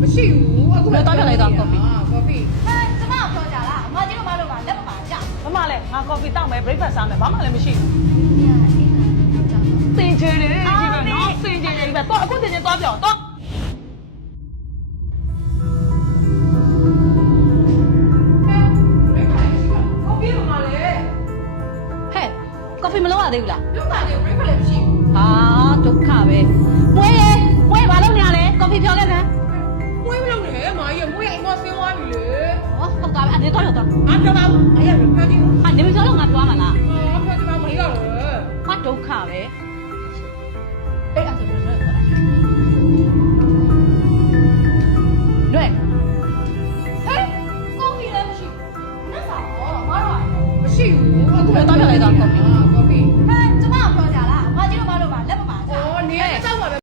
မရှိဘူးအခုလည်းတော့ပြလိုက်တော့ coffee ကျမပြောကြလားအမကြီးတို့မလုပ်တာလက်မပါကြ မမလည်းငါ coffee တောက်မယ် breakfast စားမယ်ဘာမှလည်းမရှိဘူး အေးအေးကြောက်စင်ကြယ်လေးကြီးပဲနော်စင်ကြယ်လေးပဲတော့အခုတင်တင်သွားပြောတော့ဟဲ့ coffee မလုပ်ရသေးဘူးလား လောက်တာလေ break လည်းမရှိဘူး ဟာဒုက္ခပဲမွေးရေမွေးဘာလုပ်နေရလဲ coffee ဖြောခဲ့မယ် မွေးမလုပ်နဲ့မာကြီးမွေးအိမ်မဆင်းသွားပြီလေ ဟောဟုတ်တာပဲအနေတော့တော့ ငါပြောပါဘူးငါရဖျားကြည့် ဟာနေမပြောတော့ငါပြောရမှာလား ဖျားကြည့်ပါမလေးတော့ ဟာဒုက္ခပဲ